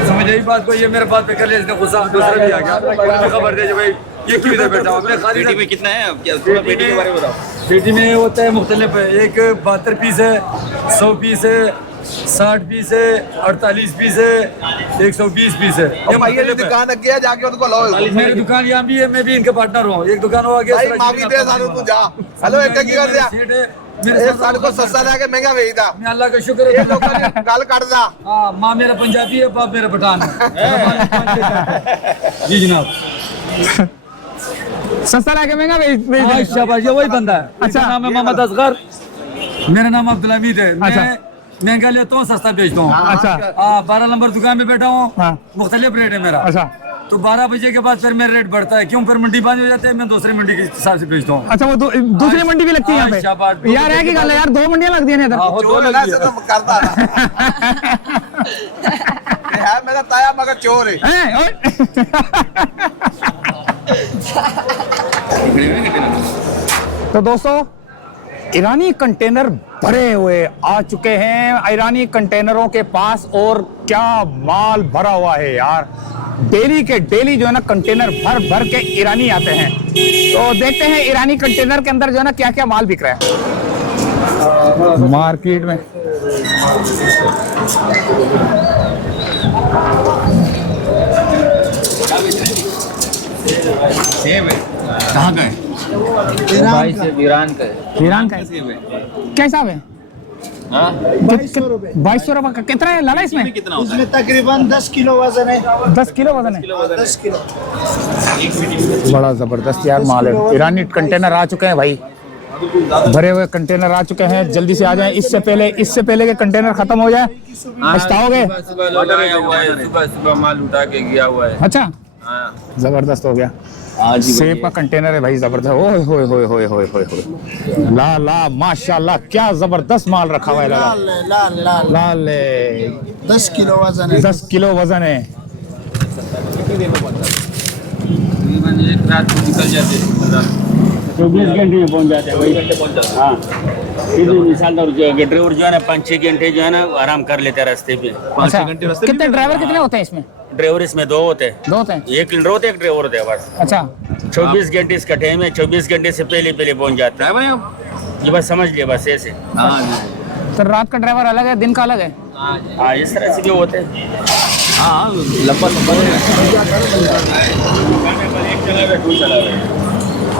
समझ यही बात को, ये मेरे बात पे कर लिया इसने गुस्सा, दूसरा भी आ गया, खबर दे भाई ये क्यों इधर बैठा हूँ। पेटी में कितना है पेटी के बारे में बताओ। पेटी में होता है मुख्तलिफ है, एक 72 पीस है, 100 पीस है, 60 पीस है, 48 पीस है, 120 पीस है। ये मेरी दुकान अगे है, जाके उनको लो। मेरी दुकान यहाँ भी है, मैं भी इनका पार्टनर हूँ। एक दुकान हो गया माफी दे सानू तू जा। हेलो एक की कर दिया मेरे साल को सस्ता लाके महंगा बेचदा। मैं अल्लाह का शुक्र है, ये लोगों ने गल काटदा। हां, मां मेरा पंजाबी है, बाप मेरा पठान है। जी जनाब। सस्ता लाके महंगा बेच हाँ, शाबाश, ये वही बंदा है। अच्छा, नाम है मोहम्मद असगर, मेरा नाम अब्दुल हमीद है। मैं महंगा लेता हूँ, सस्ता बेचता हूँ। अच्छा, 12 नंबर दुकान में बैठा हूँ। मुख्तलिफ रेट है मेरा। अच्छा, तो 12 बजे के बाद फिर मेरा रेट बढ़ता है, क्यों? फिर मंडी बंद हो जाती है, मैं दूसरी मंडी के हिसाब से बेचता हूँ। अच्छा, वो दूसरी मंडी भी लगती है यहाँ पे यार? है की गल है यार, 2 मंडियां लगती है इधर। चोर लगा से तो करता है मेरा ताया, मगर चोर है। तो दोस्तों, ईरानी कंटेनर भरे हुए आ चुके हैं। ईरानी कंटेनरों के पास और क्या माल भरा हुआ है यार। डेली के डेली जो है ना कंटेनर भर भर के ईरानी आते हैं। तो देखते हैं ईरानी कंटेनर के अंदर जो है ना क्या क्या माल बिक रहा है मार्केट में। कहाँ का है? ईरान का है। ईरान का है? क्या हिसाब है? 2200 रुपए का कितना है लाला इसमें? कितना होता है? इसमें तकरीबन 10 किलो वजन है। 10 किलो वजन है? 10 किलो। बड़ा जबरदस्त यार माल है। ईरानी कंटेनर आ चुके हैं भाई, भरे हुए कंटेनर आ चुके हैं। जल्दी से आ जाएं, इससे पहले के कंटेनर खत्म हो जाए, पछताओगे। सुबह माल उठा के गया हुआ है। अच्छा, जबरदस्त हो गया। सेब का कंटेनर है भाई, जबरदस्त। ओए होए होए होए होए होए होए, ला ला माशाल्लाह, क्या जबरदस्त माल रखा हुआ है। लाल लाल लाल लाल 10 किलो वजन है। 10 किलो वजन है। एक रात को निकल जाते हैं, 24 घंटे में पहुंच जाते हैं भाई। हाँ, मिसाल ड्राइवर जो है ना 5-6 घंटे जो है ना आराम कर लेते हैं रास्ते पे। 5-6 घंटे कितने ड्राइवर कितने होते हैं इसमें? ड्राइवर इसमें 2 होते हैं। 2 होते हैं? एक लीडर होते हैं, एक ड्राइवर होते हैं बस। अच्छा, 24 घंटे इसका टाइम है। 24 घंटे से पहले पहुंच जाता है। ये बस समझ लिया, बस ऐसे। तो रात का ड्राइवर अलग है, दिन का अलग है? हाँ, इस तरह से भी होते हैं। हाँ लंबा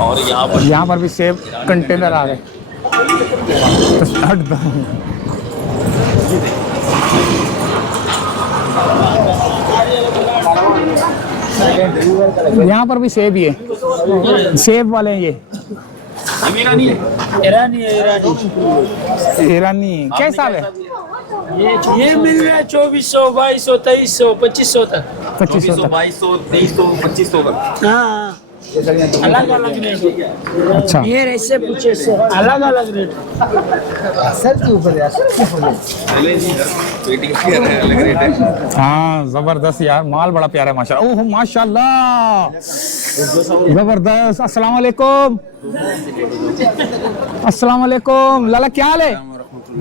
और यहाँ पर भी सेब कंटेनर आ गए। यहाँ पर भी सेब ही है, सेब वाले हैं ये। ईरानी है। ईरानी क्या हिसाब है? ये मिल रहा है 2400, 2200, 2300, 2500 तक। 2500 तक। 2200, 2300, 2500 तक। हाँ, अलग अलग रेट। अच्छा, ये ऐसे पूछे से अलग अलग रेट। हाँ जबरदस्त यार, माल बड़ा प्यारा है माशाल्लाह। ओह माशाल्लाह, जबरदस्त। अस्सलाम वालेकुम। अस्सलाम वालेकुम। लाला क्या हाल है?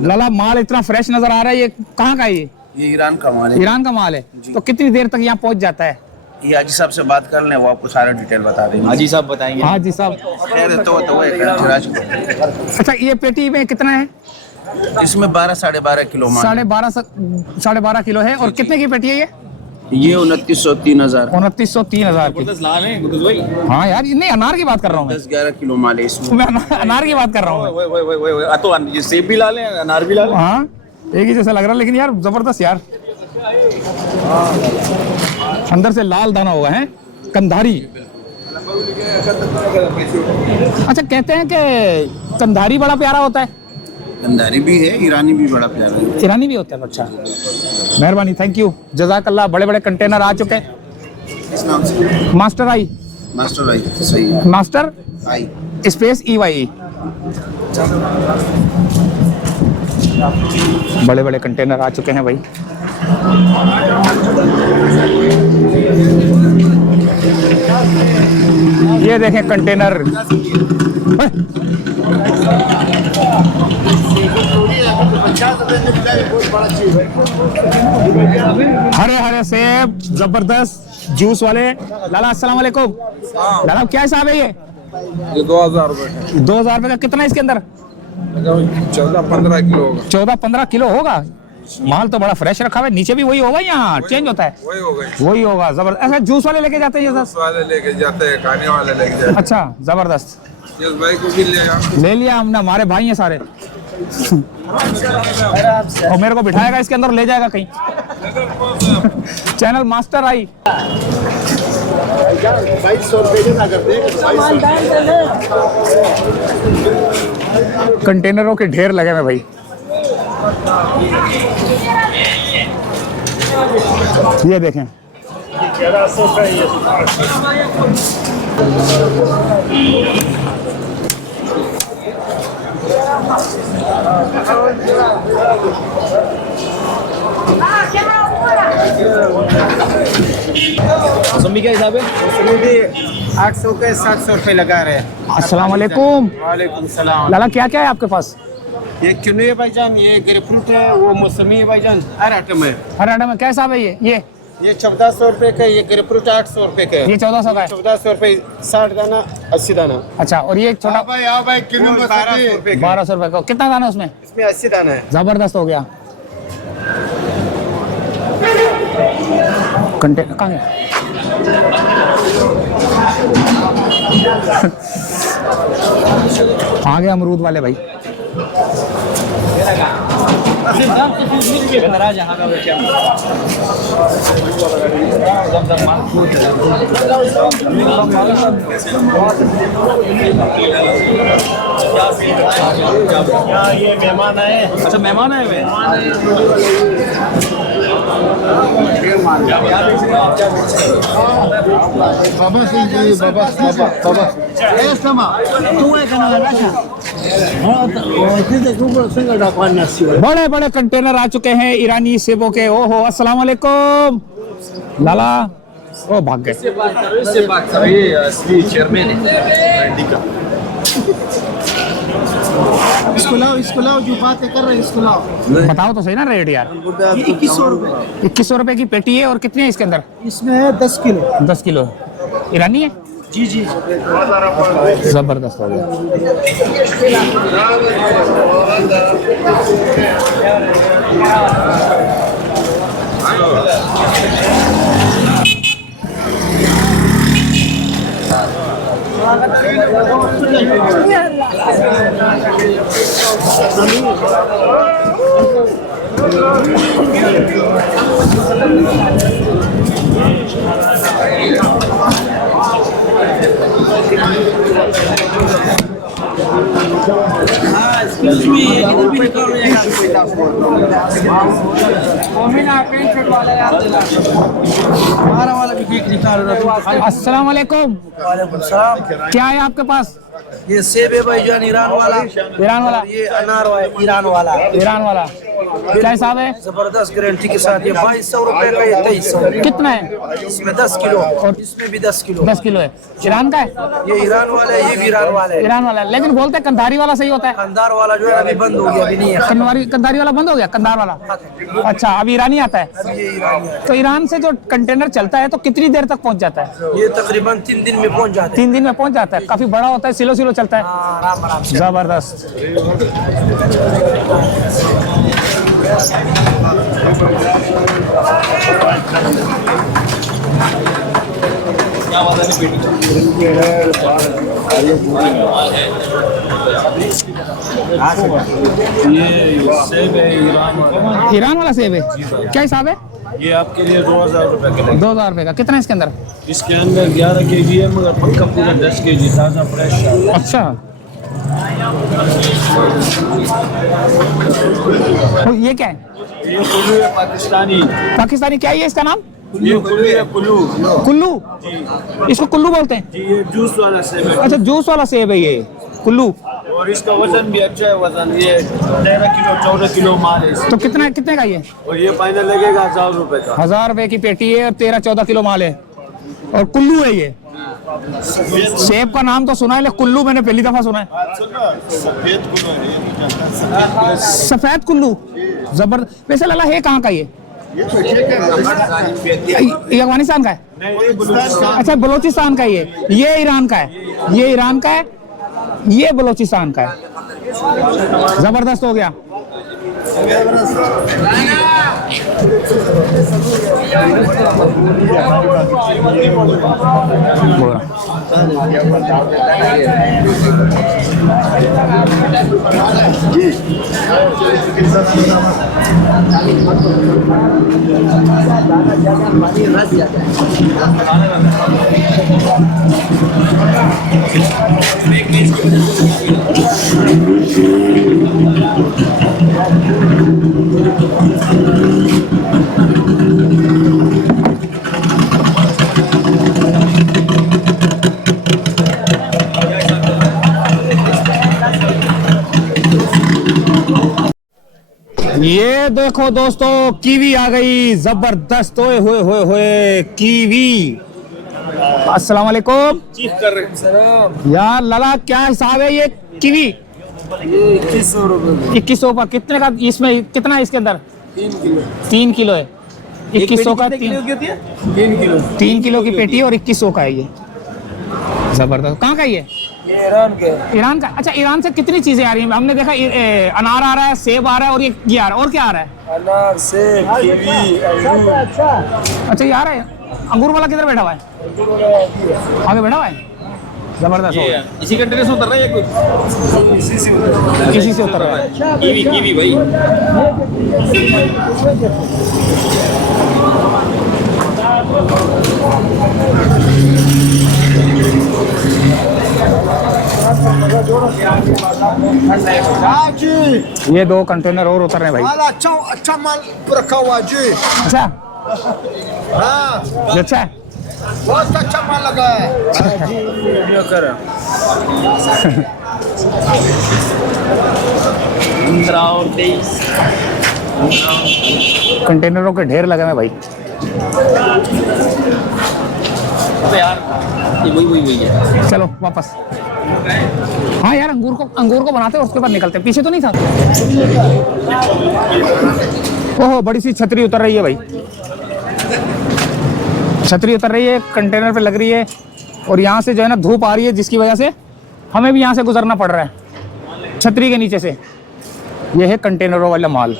लाला माल इतना फ्रेश नजर आ रहा है, ये कहाँ का है? ये ईरान का माल है। ईरान का माल है। तो कितनी देर तक यहाँ पहुँच जाता है? ये हाजी साहब से बात कर लें, वो आपको सारा डिटेल बता देंगे। हाजी साहब बताएंगे। हाजी साहब। अच्छा, ये पेटी में कितना है? इसमें 12 साढ़े 12 किलो माल। 12.5 किलो है। और कितने की पेटी है ये? 2900 3000। 2900 3000 की। लाल है गुड्डू भाई। हाँ यार, नहीं अनार की बात कर रहा हूँ मैं। 10-11 किलो माल है इसमें। मैं अनार की बात कर रहा हूँ। तो ये सेब भी ला लें, अनार भी ला लें। हाँ, एक ही जैसा लग रहा है, लेकिन यार जबरदस्त यार। अंदर से लाल दाना हुआ है, कंधारी। अच्छा, कहते हैं कि कंधारी बड़ा प्यारा होता है। कंधारी भी है, ईरानी भी बड़ा प्यारा है। ईरानी भी होता है? अच्छा, मेहरबानी, थैंक यू, जज़ाकल्लाह। बड़े बड़े कंटेनर आ चुके हैं। इस नाम से मास्टर आई सही है। मास्टर आई स्पेस EYE। बड़े बड़े कंटेनर आ चुके हैं भाई। ये देखें कंटेनर हरे हरे सेब जबरदस्त जूस वाले। लाला अस्सलाम वालेकुम। लाला क्या हिसाब है ये 2000 रुपए 2000 रुपए का कितना है इसके अंदर? 14-15 किलो होगा। 14-15 किलो होगा। माल तो बड़ा फ्रेश रखा हुआ है। नीचे भी वही होगा या चेंज होता है? वही होगा। वही होगा। जबरदस्त। अच्छा जूस वाले लेके जाते हैं ये सब? वाले लेके जाते हैं, खाने वाले लेके जाते हैं। अच्छा जबरदस्त। यस भाई को भी ले लिया हमने, हमारे भाई हैं सारे। और मेरे को बिठाएगा इसके अंदर, ले जाएगा कहीं। चैनल मास्टर आई। 2200 रुपए के ना करते कंटेनरों के ढेर लगे हुए भाई। ये देखें, मौसमी क्या हिसाब है? 800 के 700 रुपए लगा रहे हैं। अस्सलाम वालेकुम। वालेकुम सलाम। लाला क्या क्या है आपके पास? ये किन्नू है भाईजान, ये ग्रेपफ्रूट है, वो मौसमी है भाईजान, हर आइटम है। हर आइटम में क्या हिसाब है? ये 1400 रुपए का, ये ग्रेपफ्रूट 800 रुपए का है। ये 1400 का है। 1400 रुपए 60 दाना 80 दाना। अच्छा, और ये छोटा भाई आओ भाई, किन्नू 1200 रुपए का। 1200 रुपए का। कितना दाना है उसमें? इसमें 80 दाना है। जबरदस्त हो गया। कंटेनर कहाँ है? आ गए अमरूद वाले भाई। ये मेहमान आए। अच्छा मेहमान आए हुए बड़े बड़े कंटेनर आ चुके हैं ईरानी सेबों के। ओहो अस्सलाम वालेकुम। लाला ओ भाग गए। चेयरमैन है इसको लाओ जो बातें कर रहे हैं, इसको लाओ। बताओ तो सही ना रेट यार। 2100 रुपए। 2100 रुपए की पेटी है। और कितनी है इसके अंदर? इसमें है 10 किलो। 10 किलो ईरानी है। जी जी। जबरदस्त हो गया। अस्सलाम वालेकुम। क्या है आपके पास? ये सेब है भाईजान, ईरान वाला। ईरान वाला। ये अनार है, ईरान वाला। ईरान वाला क्या हिसाब है? जबरदस्त गारंटी के साथ। ये 2200 रुपए का, ये 2300। कितना है? इसमें 10 किलो और इसमें भी 10 किलो। 10 किलो है। ईरान का है? ये ईरान वाला है, ये भी ईरान वाला है। ईरान वाला है, लेकिन बोलते हैं कंधारी वाला सही होता है। कंधार वाला जो है अभी बंद हो गया, अभी नहीं है। कंधारी वाला बंद हो गया, कंधार वाला। अच्छा, अब ईरानी आता है। ये ईरानी है। तो ईरान से जो कंटेनर चलता है तो कितनी देर तक पहुंच जाता है? ये तकरीबन 3 दिन में पहुंच जाते 3 दिन में पहुंच जाता है। काफी बड़ा होता है, सिलो सिलो चलता है। हैं। आराम आराम से। जबरदस्त। ईरान वाला सेब है। क्या हिसाब है? ये आपके लिए 2000 रुपए का। 2000 रुपए का। कितना है इसके अंदर? इसके अंदर 11 केजी है, मगर पक्का पूरा 10 केजी ताज़ा फ्रेश। अच्छा, तो ये क्या है? ये कुल्लू है पाकिस्तानी। पाकिस्तानी क्या है इसका नाम? ये कुल्लू है, कुल्लू। कुल्लू। इसको कुल्लू बोलते हैं? जी, ये जूस वाला सेब है। अच्छा, जूस वाला सेब है ये कुल्लू। और इसका वजन भी अच्छा है। वजन ये 13 किलो 14 किलो माल है इसका। तो कितने का ये? और ये फाइनल लगेगा 1000 रुपए का। 1000 रुपए की पेटी है और 13-14 किलो माल है। और कुल्लू है ये। सेब का नाम तो सुना है, लेकिन कुल्लू मैंने पहली दफा सुना है। सफेद कुल्लू, जबरदस्त। वैसे लाला है कहाँ का ये अफगानिस्तान का है? अच्छा, बलोचिस्तान का ये ईरान का है, ये ईरान का है, ये बलोचिस्तान का है। जबरदस्त हो गया। ये देखो दोस्तों, कीवी आ गई, जबरदस्त। ओए होए होए होए, कीवी। अस्सलाम वालेकुम यार। लाला क्या हिसाब है ये कीवी? 2100 रुपए 2100 का। कितने का इसमें, कितना है इसके अंदर? 3 किलो है। 2100 का 3 किलो की पेटी और 2100 का है ये। जबरदस्त। कहाँ का ये? ईरान के। ईरान का। अच्छा, ईरान से कितनी चीजें आ रही हैं? हमने देखा अनार आ रहा है, सेब आ रहा है, और ये आ रहा है, और क्या आ रहा है? अनार, सेब, कीवी, अंगूर। अच्छा, ये आ रहा है। अंगूर वाला किधर बैठा हुआ है? आगे बैठा हुआ है। जबरदस्त हो गया। इसी कंटेनर से उतर रहा है ये कुछ? इसी से उतर रहा है। कीवी भाई। ये 2 कंटेनर और उतर रहे हैं भाई। अच्छा माल रखा हुआ जी। अच्छा, हाँ, ये अच्छा है। बहुत अच्छा माल लगा है। कंटेनरों के ढेर लगे हैं भाई। यार ये वही है। चलो वापस। हाँ यार, अंगूर को बनाते हैं और उसके बाद निकलते हैं। पीछे तो नहीं था? ओहो, बड़ी सी छतरी उतर रही है भाई। छतरी उतर रही है, कंटेनर पे लग रही है, और यहाँ से जो है ना धूप आ रही है, जिसकी वजह से हमें भी यहाँ से गुजरना पड़ रहा है, छतरी के नीचे से। ये है कंटेनरों वाला माल।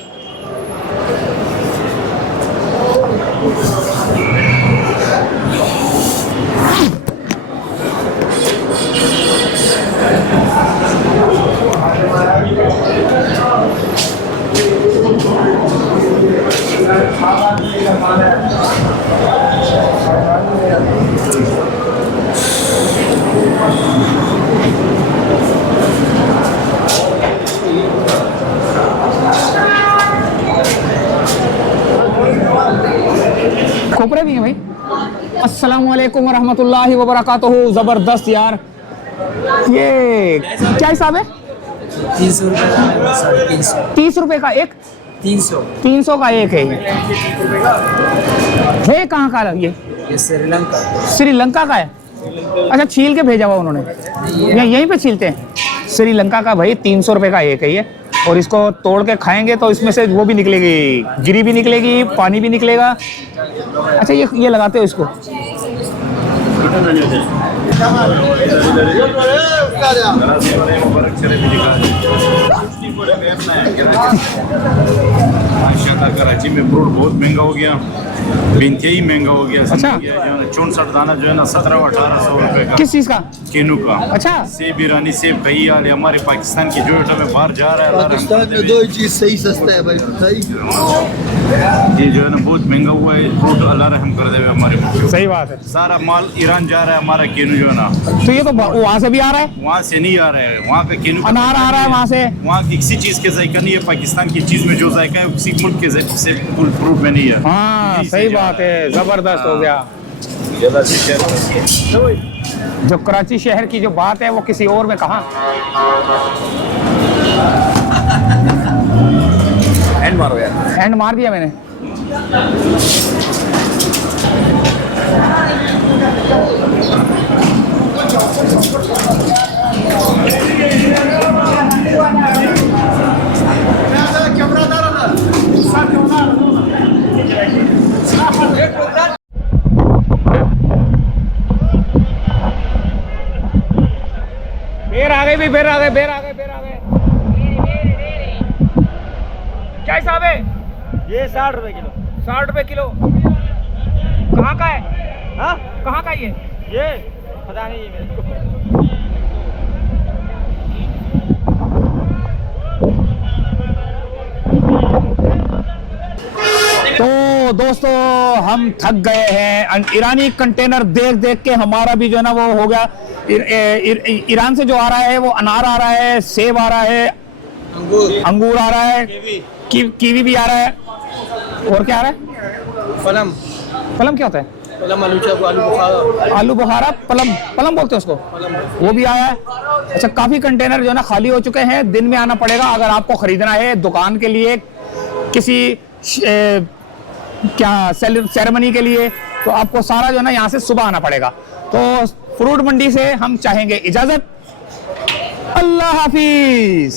खोपरे भी हैं भाई। अस्सलाम वालेकुम वरहमतुल्लाहि वबरकातुहू। जबरदस्त यार। ये क्या हिसाब है? 30 रुपए का, 350। 30 रुपए का एक? 300 का एक है ये। है कहाँ का ये? श्रीलंका। श्रीलंका का है। अच्छा, छील के भेजा हुआ उन्होंने, यहीं पे छीलते हैं। श्रीलंका का भाई 300 रुपए का एक है ये। और इसको तोड़ के खाएंगे तो इसमें से वो भी निकलेगी, गिरी भी निकलेगी, पानी भी निकलेगा। अच्छा, ये लगाते हो इसको? माशाल्लाह कराची में फ्रूट बहुत महंगा हो गया, इंतहाई महंगा हो गया। अच्छा। 64 दाना जो है ना 1700-1800 रुपए का। किस चीज का? केनू का। अच्छा। सेब ईरानी सेब कई यार हमारे पाकिस्तान की जो में बाहर जा रहा है। पाकिस्तान में 2 चीज सही सस्ता है भाई। ये जो है ना बहुत महंगा हुआ है फ्रूट। अल्लाह रहम कर दे हमारे मुल्क। सही बात है। सारा माल ईरान जा रहा है हमारा केनू जो है ना। तो ये तो वहाँ से भी आ रहा है? वहाँ से नहीं आ रहा है, वहाँ का केनू अनार आ रहा है वहाँ से। वहाँ किसी चीज के जायका नहीं है। पाकिस्तान की चीज में जो जायका है किसी मुल्क के से फ्रूट में नहीं है। हाँ, सही बात है। जबरदस्त हो गया। जो कराची शहर की जो बात है वो किसी और में कहाँ। एंड मारो यार। हैंड मार दिया मैंने। बेर आ गए भी, बेर आ गए, बेर आ गए, बेर आ गए। क्या हिसाब है? ये 60 रुपए किलो। 60 रुपए किलो। कहाँ का है? हाँ, कहाँ का ये? ये पता नहीं है मेरे को। तो दोस्तों हम थक गए हैं। ईरानी कंटेनर देख देख के हमारा भी जो है ना वो हो गया। ईरान से जो आ रहा है वो अनार आ रहा है, सेब आ रहा है, अंगूर आ रहा है, कीवी भी आ रहा है, और क्या आ रहा है? पलम। पलम क्या होता है? पलम आलू बुखारा। आलू बुखारा, पलम, पलम बोलते हैं उसको, वो भी आया है। अच्छा, काफी कंटेनर जो है ना खाली हो चुके हैं। दिन में आना पड़ेगा अगर आपको खरीदना है दुकान के लिए, किसी क्या सेरेमनी के लिए, तो आपको सारा जो है ना यहाँ से सुबह आना पड़ेगा। तो फ्रूट मंडी से हम चाहेंगे इजाजत। अल्लाह हाफिज।